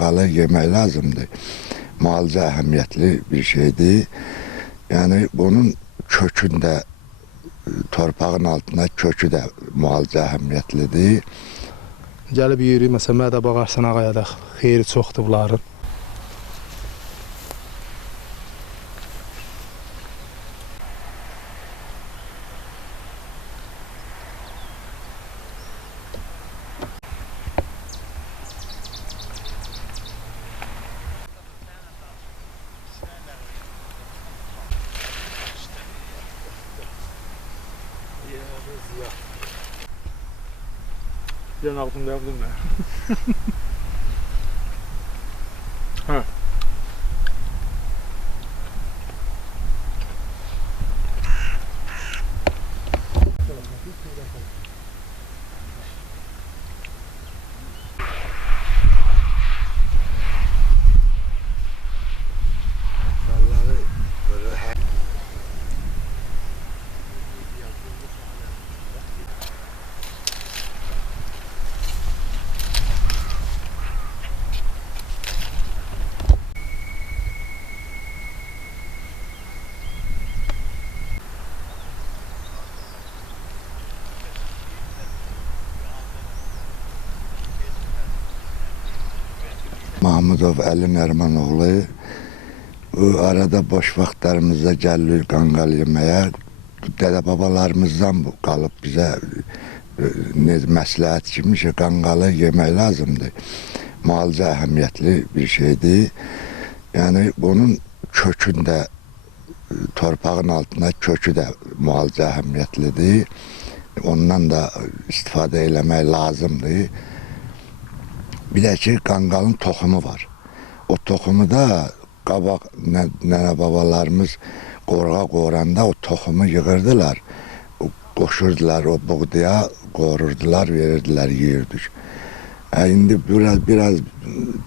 qanqalı yemək lazımdır. Müalicə əhəmiyyətli bir şeydir. Yəni bunun kökündə, torpağın altında kökü də müalicə əhəmiyyətlidir. Gəlib yeyirik, məsələn, mədə bağarsan ağaya da xeyri çoxdur bunların. Ben aklımda yaptım ben. Ha. Mahmudov Əli Nərmanoğlu arada boş vaxtlarımızda gəlir qanqal yeməyə. Dədə-babalarımızdan qalıb bizə məsləhət kimi ki, qanqalı yemək lazımdır. Müalicə əhəmiyyətli bir şeydir. Yəni bunun kökündə, torpağın altında kökü də müalicə əhəmiyyətlidir. Ondan da istifadə eləmək lazımdır. Bir də ki, qanqalın toxumu var. O toxumu da qabaq nənə-babalarımız qorğa qoranda o toxumu yığırdılar. Qoşurdular o buğdaya, qorurdular, verirdilər, yeyirdik. İndi biraz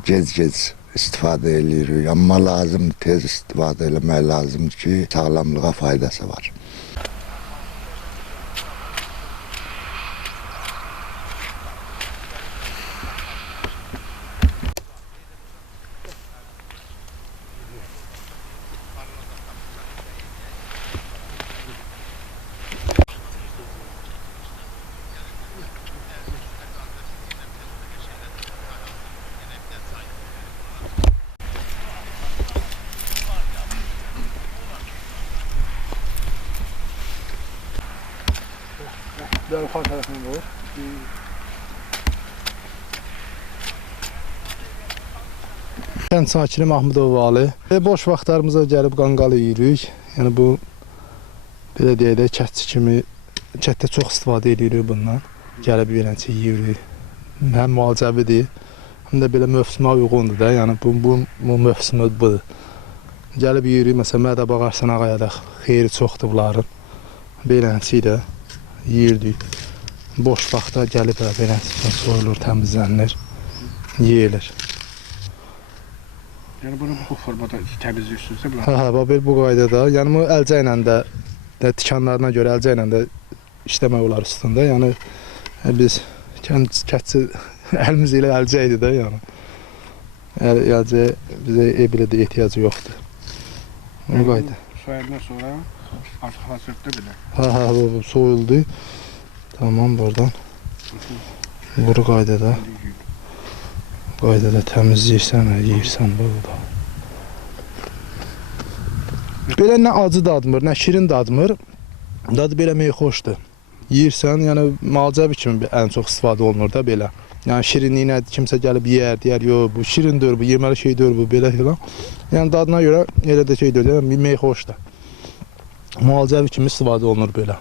gec-gec istifadə edirik. Amma lazımdır, tez istifadə eləmək lazımdır ki, sağlamlığa faydası var. Ben yukarı tarafına doğru. Kənd sakini Mahmudov Ali. Boş vaxtlarımızda gəlib qanqalı yeyirik. Yəni bu, belə deyək də, kətçi kimi, kətdə çox istifadə edirik bundan. Gəlib verəncə yeyirik. Həm müalicəvidir, həm də belə mövsümə uyğundur da. Yəni bu mövsümü budur. Gəlib yeyirik, məsələn, mədə bağarsan ağaya da xeyri çoxdur bunların. Beləncə də yeyirdik. Boş vaxtda gəlib beləncə soyulur, təmizlənir, yeyilir. Yani bunu bu formada təmizləyirsiniz də? Hə, bu qaydada. Yəni bu əlcə ilə də tikanlarına görə əlcə ilə də işləmək olar üstündə. Yəni biz kətçi əlimiz ilə əlcə idi də, yəni. Əlcə bizə belə də ehtiyacı yoxdur. Bu qayda. Soyandan sonra artıq hazırda belə. Hə, bu soyuldu. Tamam, buradan. Bu qaydada. Qaydada təmizləyirsən, yeyirsən burada. Belə nə acı dadmır, nə şirin dadmır. Dadı belə meyxoşdur. Yeyirsən, yəni müalicəvi kimi ən çox istifadə olunur da belə. Yəni şirinliyinə kimsə gəlib yeyər, deyər, yox, bu şirindir, bu yeməli şeydir, bu belə filan. Yəni dadına görə elə də şeydir, yəni meyxoşdur. Müalicəvi kimi istifadə olunur belə.